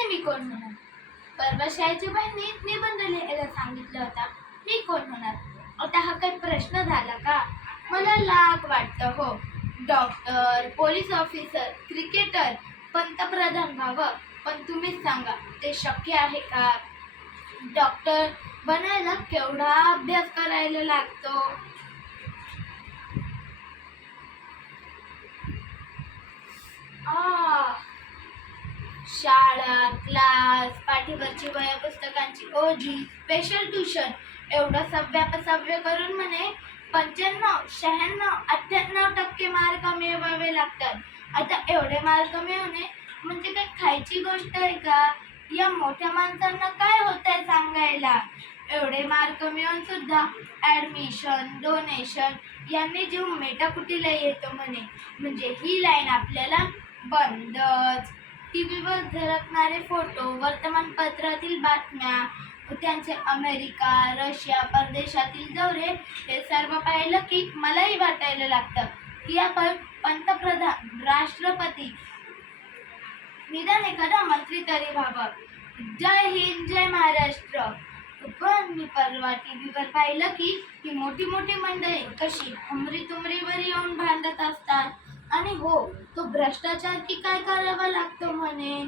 म्हणे मी कोण होणार? परवा शाळेच्या बहिणीत निबंध लिहायला सांगितलं होता. मी कोण होणार? आता हा काही प्रश्न झाला का? मला लाग वाटतं हो. डॉक्टर पोलीस ऑफिसर क्रिकेटर पंतप्रधान व्हावं. पण तुम्हीच सांगा ते शक्य आहे का? डॉक्टर बनायला केवढा अभ्यास करायला लागतो? आ शाळा क्लास पाठीवरची वया पुस्तकांची ओझी स्पेशल ट्युशन एवढं सव्यापसव्य करून म्हणे पंच्याण्णव शहाण्णव अठ्ठ्याण्णव टक्के मार्क मिळवावे लागतात. आता एवढे मार्क मिळवणे म्हणजे काय खायची गोष्ट आहे का? या मोठ्या माणसांना काय होत आहे सांगायला? एवढे मार्क मिळून सुद्धा ॲडमिशन डोनेशन यांनी जीव मेटाकुटीला येतो म्हणे. म्हणजे ही लाईन आपल्याला बंदच टी व्हीवर झळकणारे फोटो वर्तमानपत्रातील बातम्या त्यांचे अमेरिका रशिया परदेशातील दौरे हे सर्व पाहिलं की मलाही वाटायला लागतं की आपण पंतप्रधान राष्ट्रपती निदान एखादा मंत्री तरी व्हावं. जय हिंद जय महाराष्ट्र. पण मी परवा टी व्हीवर पाहिलं की ही मोठी मोठी मंडळी कशी हमरी तुमरीवर येऊन बांधत असतात. आणि हो तो भ्रष्टाचार की काय करावा लागतो म्हणे?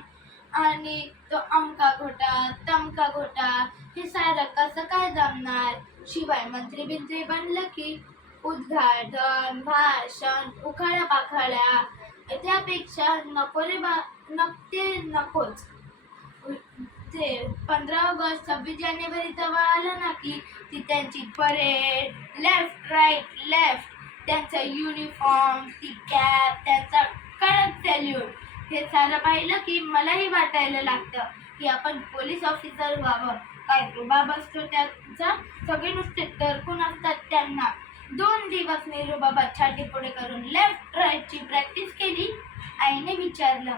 आणि तो अमका घोटा तमका घोटा हे सारं कसं काय जमणार? शिवाय मंत्री बिंत्री बनलं की उद्घाटन भाषण उखाड्या पाखाळ्या त्यापेक्षा नको रे बा नक ते नकोच. ते पंधरा ऑगस्ट सव्वीस जानेवारी जवळ आलं ना की ती त्यांची परेड लेफ्ट राईट लेफ्ट त्यांचा युनिफॉर्म ती कॅप त्यांचा कडक सॅल्यूट हे सारं पाहिलं की मलाही वाटायला लागतं की आपण पोलीस ऑफिसर व्हावं. काय रुबाब असतो त्याचा? सगळे नुसते टरकून असतात त्यांना. दोन दिवस मी रुबाबात छाटी पुढे करून लेफ्ट राईटची प्रॅक्टिस केली. आईने विचारलं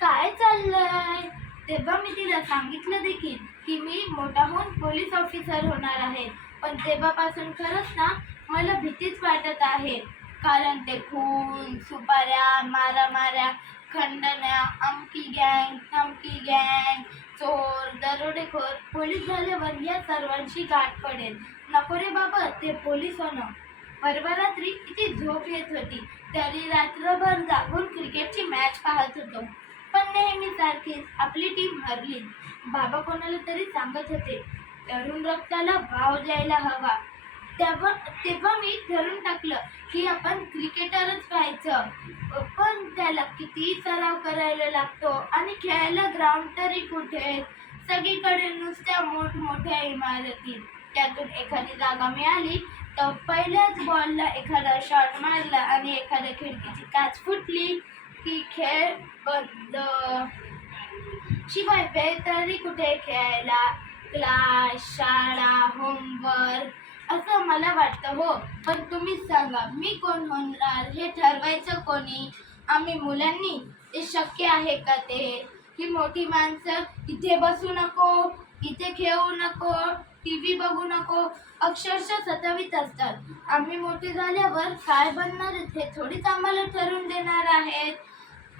काय चाललंय? तेव्हा मी तिला सांगितलं देखील की मी मोठा होऊन पोलीस ऑफिसर होणार आहे. पण तेव्हापासून खरंच ना मला भीतीच वाटत आहे. कारण ते खून सुपाऱ्या मारामाऱ्या खंडण्या अमकी गँग थमकी गँग चोर दरोडेखोर पोलीस झाल्यावर या सर्वांची गाठ पडेल. नको रे बाबा ते पोलीस होणं. परवा रात्री किती झोप येत होती. तरी रात्रभर जागून क्रिकेटची मॅच पाहत होतो. पण नेहमी सारखीच आपली टीम हरली. बाबा कोणाला तरी सांगत होते तरुण रक्ताला भाव द्यायला हवा. तेव्हा तेव्हा मी ठरवून टाकलं की आपण क्रिकेटरच व्हायचं. पण त्याला किती सराव करायला लागतो आणि खेळायला ग्राउंड तरी कुठे सगळीकडे नुसत्या मोठमोठ्या इमारती. त्यातून एखादी जागा मिळाली तर पहिल्याच बॉलला एखादा शॉट मारला आणि एखाद्या खिडकीची काच फुटली की खेळ बंद. शिवाय वेळ तरी कुठे खेळायला? क्लास शाळा होमवर्क असं मला वाटतं हो. पण तुम्हीच सांगा मी कोण होणार हे ठरवायचं कोणी? आम्ही मुलांनी ते शक्य आहे का ते? ही मोठी माणसं इथे बसू नको इथे खेळू नको टी व्ही बघू नको. अक्षरशः सतावीत असतात. आम्ही मोठे झाल्यावर काय बनणार हे थोडीच आम्हाला ठरवून देणार आहेत.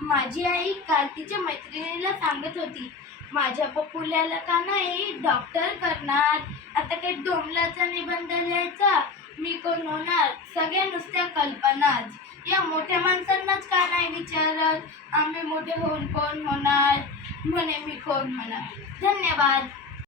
माझी आई काल तिच्या मैत्रिणीला सांगत होती माझ्या पप्पुल्याला का नाही डॉक्टर करणार? आता काही डोमलाचा निबंध लिहायचा मी कोण होणार? सगळ्या नुसत्या कल्पनाच. या मोठ्या माणसांनाच का नाही विचारत? आम्ही मोठे होऊन कोण होणार? म्हणे मी कोण होणार? धन्यवाद.